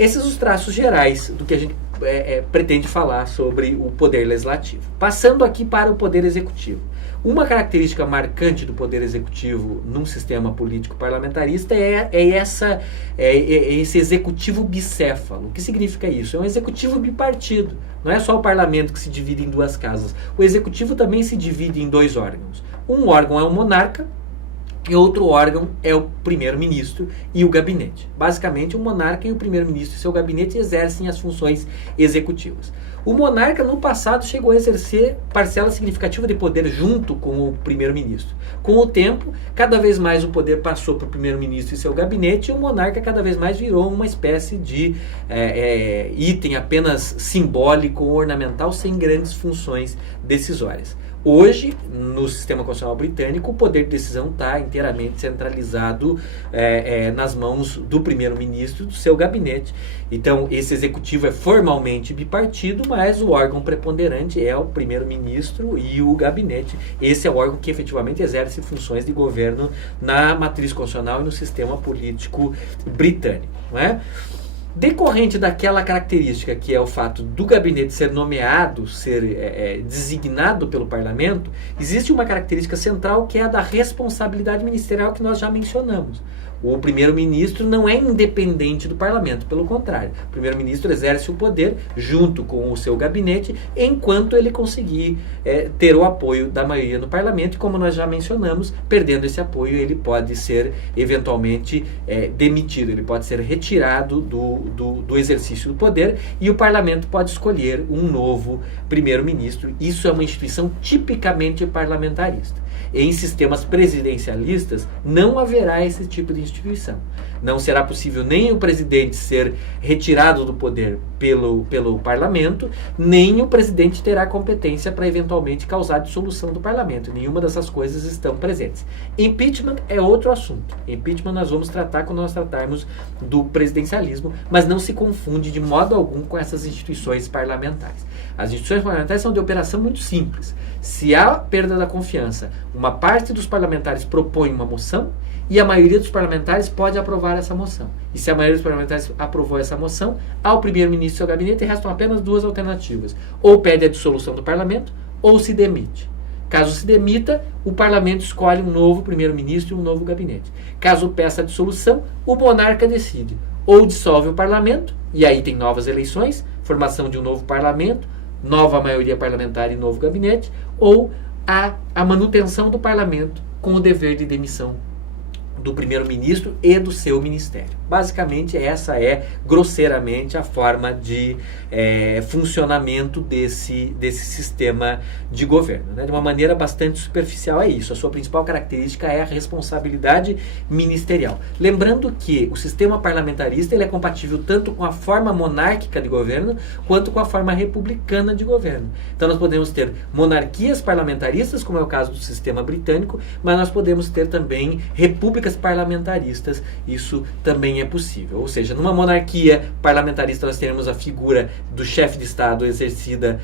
Esses os traços gerais do que a gente pretende falar sobre o poder legislativo. Passando aqui para o poder executivo. Uma característica marcante do poder executivo num sistema político parlamentarista é esse executivo bicéfalo. O que significa isso? É um executivo bipartido. Não é só o parlamento que se divide em duas casas. O executivo também se divide em dois órgãos. Um órgão é o monarca, e outro órgão é o primeiro-ministro e o gabinete. Basicamente, o monarca e o primeiro-ministro e seu gabinete exercem as funções executivas. O monarca, no passado, chegou a exercer parcela significativa de poder junto com o primeiro-ministro. Com o tempo, cada vez mais o poder passou para o primeiro-ministro e seu gabinete, e o monarca cada vez mais virou uma espécie de item apenas simbólico ou ornamental, sem grandes funções decisórias. Hoje, no sistema constitucional britânico, o poder de decisão está inteiramente centralizado nas mãos do primeiro-ministro e do seu gabinete. Então, esse executivo é formalmente bipartido, mas o órgão preponderante é o primeiro-ministro e o gabinete. Esse é o órgão que efetivamente exerce funções de governo na matriz constitucional e no sistema político britânico, não é? Decorrente daquela característica que é o fato do gabinete ser nomeado, ser designado pelo parlamento, existe uma característica central que é a da responsabilidade ministerial que nós já mencionamos. O primeiro-ministro não é independente do parlamento, pelo contrário. O primeiro-ministro exerce o poder junto com o seu gabinete, enquanto ele conseguir ter o apoio da maioria no parlamento, e como nós já mencionamos, perdendo esse apoio, ele pode ser eventualmente demitido, ele pode ser retirado do exercício do poder, e o parlamento pode escolher um novo primeiro-ministro. Isso é uma instituição tipicamente parlamentarista. Em sistemas presidencialistas, não haverá esse tipo de instituição. Não será possível nem o presidente ser retirado do poder pelo parlamento, nem o presidente terá competência para eventualmente causar dissolução do parlamento. Nenhuma dessas coisas estão presentes. Impeachment é outro assunto. Impeachment nós vamos tratar quando nós tratarmos do presidencialismo, mas não se confunde de modo algum com essas instituições parlamentares. As instituições parlamentares são de operação muito simples. Se há perda da confiança, uma parte dos parlamentares propõe uma moção e a maioria dos parlamentares pode aprovar essa moção. E se a maioria dos parlamentares aprovou essa moção, ao primeiro-ministro e seu gabinete restam apenas duas alternativas. Ou pede a dissolução do parlamento, ou se demite. Caso se demita, o parlamento escolhe um novo primeiro-ministro e um novo gabinete. Caso peça a dissolução, o monarca decide. Ou dissolve o parlamento, e aí tem novas eleições, formação de um novo parlamento, nova maioria parlamentar e novo gabinete, ou a manutenção do parlamento com o dever de demissão do primeiro-ministro e do seu ministério. Basicamente, essa é, grosseiramente, a forma de funcionamento desse sistema de governo, né? De uma maneira bastante superficial é isso. A sua principal característica é a responsabilidade ministerial. Lembrando que o sistema parlamentarista ele é compatível tanto com a forma monárquica de governo, quanto com a forma republicana de governo. Então, nós podemos ter monarquias parlamentaristas, como é o caso do sistema britânico, mas nós podemos ter também repúblicas parlamentaristas. Isso também é possível. Ou seja, numa monarquia parlamentarista nós teremos a figura do chefe de Estado exercida,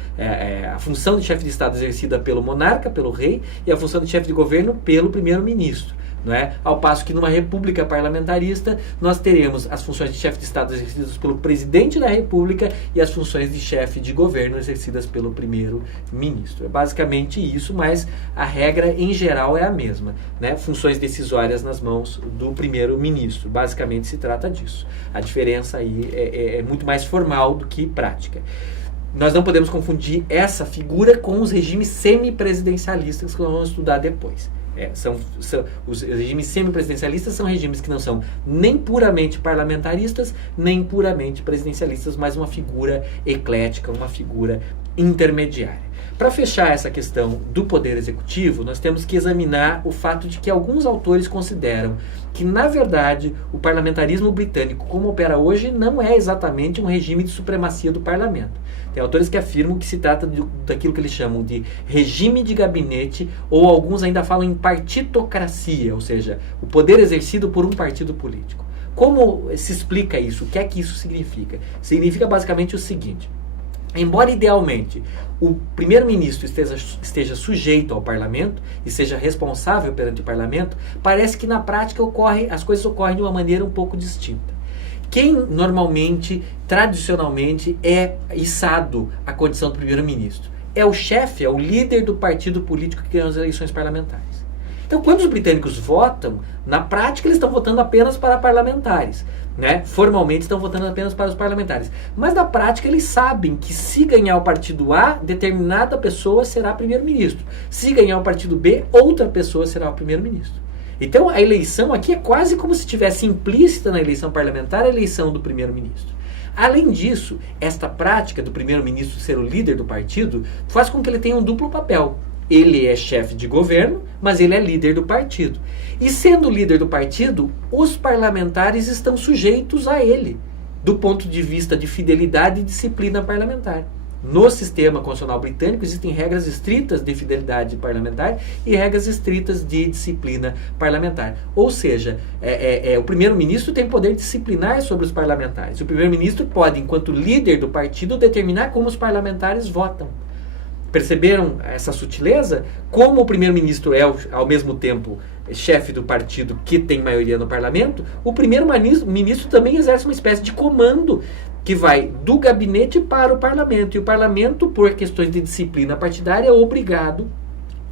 a função de chefe de Estado exercida pelo monarca, pelo rei, e a função de chefe de governo pelo primeiro-ministro. Não é? Ao passo que numa república parlamentarista nós teremos as funções de chefe de Estado exercidas pelo presidente da república e as funções de chefe de governo exercidas pelo primeiro-ministro. É basicamente isso, mas a regra em geral é a mesma, né? Funções decisórias nas mãos do primeiro-ministro. Basicamente se trata disso. A diferença aí é muito mais formal do que prática. Nós não podemos confundir essa figura com os regimes semipresidencialistas que nós vamos estudar depois. Os regimes semipresidencialistas são regimes que não são nem puramente parlamentaristas, nem puramente presidencialistas, mas uma figura eclética, uma figura intermediária. Para fechar essa questão do poder executivo, nós temos que examinar o fato de que alguns autores consideram que, na verdade, o parlamentarismo britânico, como opera hoje, não é exatamente um regime de supremacia do parlamento. Tem autores que afirmam que se trata daquilo que eles chamam de regime de gabinete, ou alguns ainda falam em partitocracia, ou seja, o poder exercido por um partido político. Como se explica isso? O que é que isso significa? Significa basicamente o seguinte: embora idealmente o primeiro-ministro esteja sujeito ao parlamento e seja responsável perante o parlamento, parece que na prática as coisas ocorrem de uma maneira um pouco distinta. Quem normalmente, tradicionalmente, é içado à condição do primeiro-ministro? É o chefe, é o líder do partido político que ganhou as eleições parlamentares. Então, quando os britânicos votam, na prática eles estão votando apenas para parlamentares, né? Formalmente estão votando apenas para os parlamentares. Mas na prática eles sabem que se ganhar o partido A, determinada pessoa será primeiro-ministro. Se ganhar o partido B, outra pessoa será o primeiro-ministro. Então a eleição aqui é quase como se tivesse implícita na eleição parlamentar a eleição do primeiro-ministro. Além disso, esta prática do primeiro-ministro ser o líder do partido faz com que ele tenha um duplo papel. Ele é chefe de governo, mas ele é líder do partido. E sendo líder do partido, os parlamentares estão sujeitos a ele, do ponto de vista de fidelidade e disciplina parlamentar. No sistema constitucional britânico existem regras estritas de fidelidade parlamentar e regras estritas de disciplina parlamentar. Ou seja, o primeiro-ministro tem poder disciplinar sobre os parlamentares. O primeiro-ministro pode, enquanto líder do partido, determinar como os parlamentares votam. Perceberam essa sutileza? Como o primeiro-ministro é, ao mesmo tempo, chefe do partido que tem maioria no parlamento, o primeiro-ministro também exerce uma espécie de comando que vai do gabinete para o parlamento. E o parlamento, por questões de disciplina partidária, é obrigado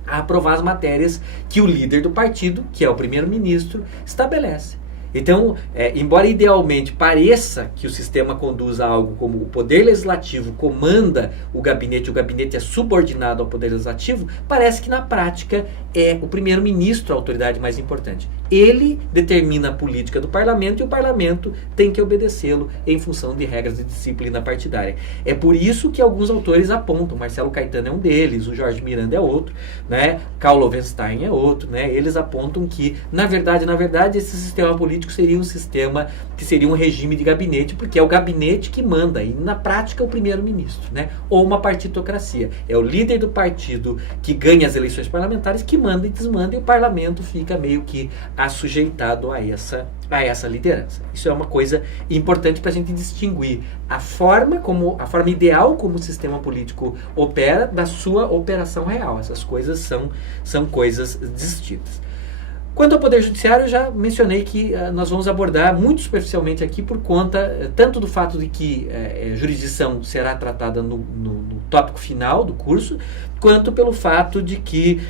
a aprovar as matérias que o líder do partido, que é o primeiro-ministro, estabelece. Então, embora idealmente pareça que o sistema conduz a algo como o poder legislativo comanda o gabinete é subordinado ao poder legislativo, parece que na prática é o primeiro-ministro a autoridade mais importante. Ele determina a política do parlamento e o parlamento tem que obedecê-lo em função de regras de disciplina partidária. É por isso que alguns autores apontam, Marcelo Caetano é um deles, o Jorge Miranda é outro, né? Karl Loewenstein é outro, né? Eles apontam que, na verdade, esse sistema político seria um sistema que seria um regime de gabinete, porque é o gabinete que manda, e na prática é o primeiro-ministro, né? Ou uma partitocracia. É o líder do partido que ganha as eleições parlamentares que manda e desmanda, e o parlamento fica meio que assujeitado a essa liderança. Isso é uma coisa importante para a gente distinguir a forma ideal como o sistema político opera da sua operação real. Essas coisas são coisas distintas. Quanto ao Poder Judiciário, eu já mencionei que nós vamos abordar muito superficialmente aqui por conta tanto do fato de que jurisdição será tratada no tópico final do curso, quanto pelo fato de que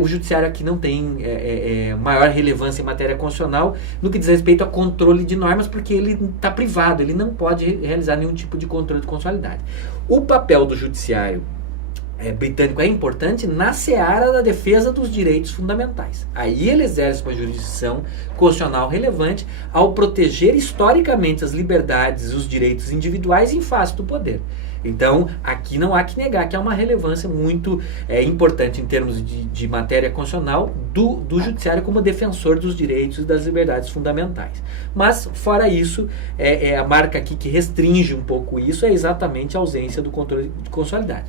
o Judiciário aqui não tem maior relevância em matéria constitucional no que diz respeito a controle de normas, porque ele está privado, ele não pode realizar nenhum tipo de controle de constitucionalidade. O papel do Judiciário britânico é importante na seara da defesa dos direitos fundamentais. Aí ele exerce uma jurisdição constitucional relevante ao proteger historicamente as liberdades e os direitos individuais em face do poder. Então, aqui não há que negar que há uma relevância muito importante em termos de matéria constitucional do Judiciário como defensor dos direitos e das liberdades fundamentais. Mas, fora isso, a marca aqui que restringe um pouco isso é exatamente a ausência do controle de constitucionalidade.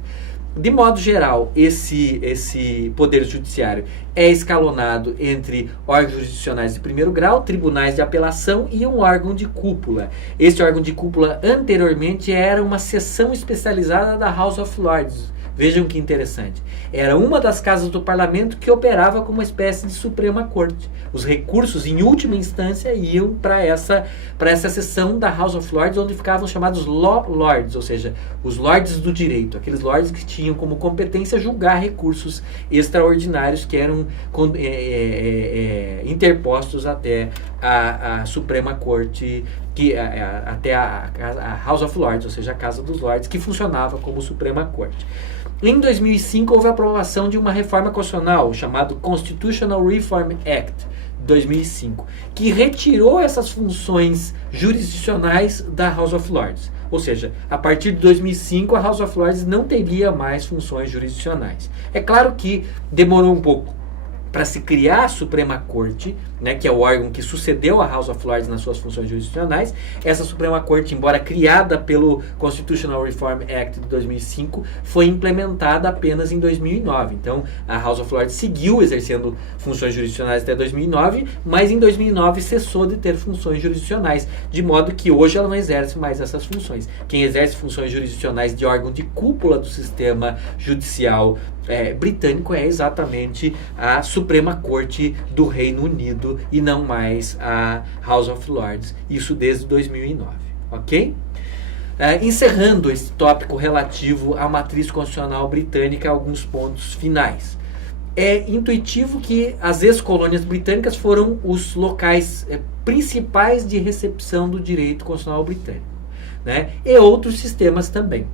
De modo geral, esse poder judiciário é escalonado entre órgãos jurisdicionais de primeiro grau, tribunais de apelação e um órgão de cúpula. Este órgão de cúpula anteriormente era uma seção especializada da House of Lords. Vejam que interessante. Era uma das casas do parlamento que operava como uma espécie de Suprema Corte. Os recursos, em última instância, iam para essa seção da House of Lords, onde ficavam chamados Law Lords, ou seja, os lords do direito, aqueles lords que tinham como competência julgar recursos extraordinários que eram interpostos até a Suprema Corte, até a House of Lords, ou seja, a Casa dos Lords, que funcionava como Suprema Corte. Em 2005, houve a aprovação de uma reforma constitucional, chamado Constitutional Reform Act, 2005, que retirou essas funções jurisdicionais da House of Lords. Ou seja, a partir de 2005, a House of Lords não teria mais funções jurisdicionais. É claro que demorou um pouco para se criar a Suprema Corte, né, que é o órgão que sucedeu a House of Lords nas suas funções jurisdicionais. Essa Suprema Corte, embora criada pelo Constitutional Reform Act de 2005, foi implementada apenas em 2009. Então, a House of Lords seguiu exercendo funções jurisdicionais até 2009, mas em 2009 cessou de ter funções jurisdicionais, de modo que hoje ela não exerce mais essas funções. Quem exerce funções jurisdicionais de órgão de cúpula do sistema judicial britânico é exatamente a Suprema Corte do Reino Unido e não mais a House of Lords, isso desde 2009, ok? Encerrando esse tópico relativo à matriz constitucional britânica, alguns pontos finais. É intuitivo que as ex-colônias britânicas foram os locais principais de recepção do direito constitucional britânico, né? E outros sistemas também.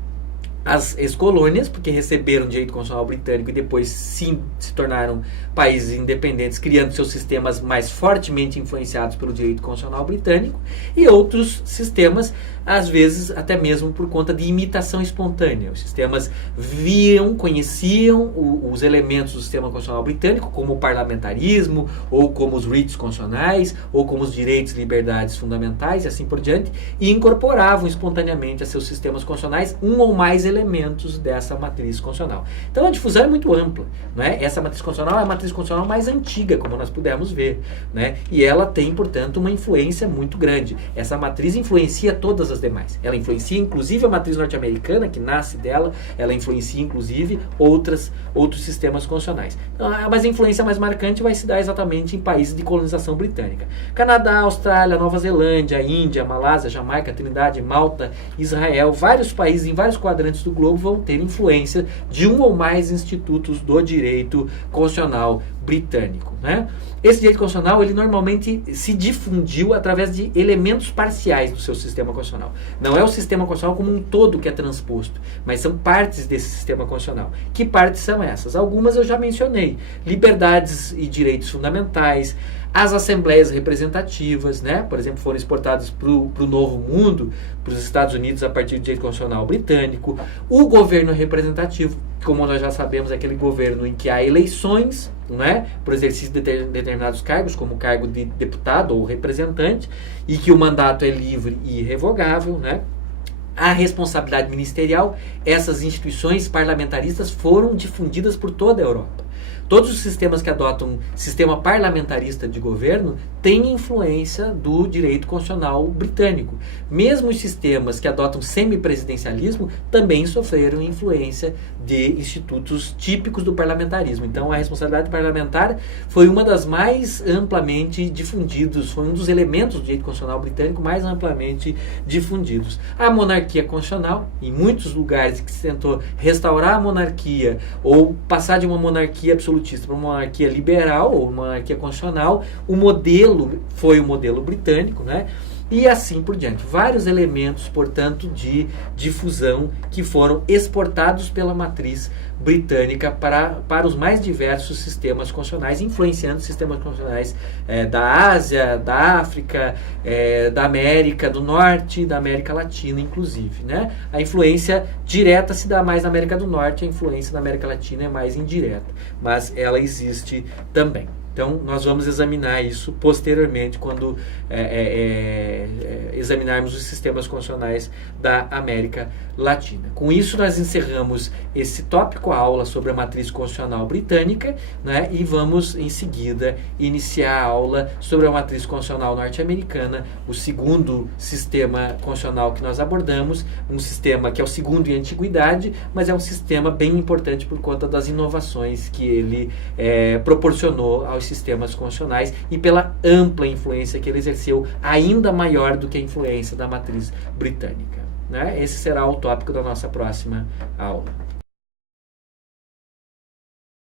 As ex-colônias, porque receberam o direito constitucional britânico e depois sim se tornaram países independentes, criando seus sistemas mais fortemente influenciados pelo direito constitucional britânico, e outros sistemas, às vezes até mesmo por conta de imitação espontânea. Os sistemas viam, conheciam os elementos do sistema constitucional britânico, como o parlamentarismo, ou como os writs constitucionais, ou como os direitos e liberdades fundamentais, e assim por diante, e incorporavam espontaneamente a seus sistemas constitucionais um ou mais elementos dessa matriz constitucional. Então a difusão é muito ampla, né? Essa matriz constitucional é a matriz constitucional mais antiga, como nós pudemos ver, né? E ela tem, portanto, uma influência muito grande. Essa matriz influencia todas as demais. Ela influencia, inclusive, a matriz norte-americana, que nasce dela, ela influencia, inclusive, outros sistemas constitucionais. Então, mas a influência mais marcante vai se dar exatamente em países de colonização britânica. Canadá, Austrália, Nova Zelândia, Índia, Malásia, Jamaica, Trindade, Malta, Israel, vários países em vários quadrantes do globo vão ter influência de um ou mais institutos do direito constitucional britânico, né? Esse direito constitucional, ele normalmente se difundiu através de elementos parciais do seu sistema constitucional. Não é o sistema constitucional como um todo que é transposto, mas são partes desse sistema constitucional. Que partes são essas? Algumas eu já mencionei. Liberdades e direitos fundamentais, as assembleias representativas, né? Por exemplo, foram exportadas para o Novo Mundo, para os Estados Unidos a partir do direito constitucional britânico. O governo representativo, como nós já sabemos, é aquele governo em que há eleições, né, por exercício de determinados cargos, como o cargo de deputado ou representante, e que o mandato é livre e irrevogável, né? A responsabilidade ministerial, essas instituições parlamentaristas foram difundidas por toda a Europa. Todos os sistemas que adotam sistema parlamentarista de governo têm influência do direito constitucional britânico. Mesmo os sistemas que adotam semipresidencialismo também sofreram influência de institutos típicos do parlamentarismo. Então, a responsabilidade parlamentar foi uma das mais amplamente difundidos, foi um dos elementos do direito constitucional britânico mais amplamente difundidos. A monarquia constitucional, em muitos lugares que se tentou restaurar a monarquia ou passar de uma monarquia absolutista para uma monarquia liberal ou monarquia constitucional, o modelo foi o modelo britânico, né? E assim por diante. Vários elementos, portanto, de difusão que foram exportados pela matriz britânica para os mais diversos sistemas constitucionais, influenciando sistemas constitucionais da Ásia, da África, da América do Norte, da América Latina, inclusive, né? A influência direta se dá mais na América do Norte, a influência na América Latina é mais indireta, mas ela existe também. Então, nós vamos examinar isso posteriormente, quando examinarmos os sistemas constitucionais da América Latina. Com isso, nós encerramos esse tópico, a aula sobre a matriz constitucional britânica, né, e vamos, em seguida, iniciar a aula sobre a matriz constitucional norte-americana, o segundo sistema constitucional que nós abordamos, um sistema que é o segundo em antiguidade, mas é um sistema bem importante por conta das inovações que ele proporcionou aos sistemas constitucionais e pela ampla influência que ele exerceu, ainda maior do que a influência da matriz britânica, né? Esse será o tópico da nossa próxima aula.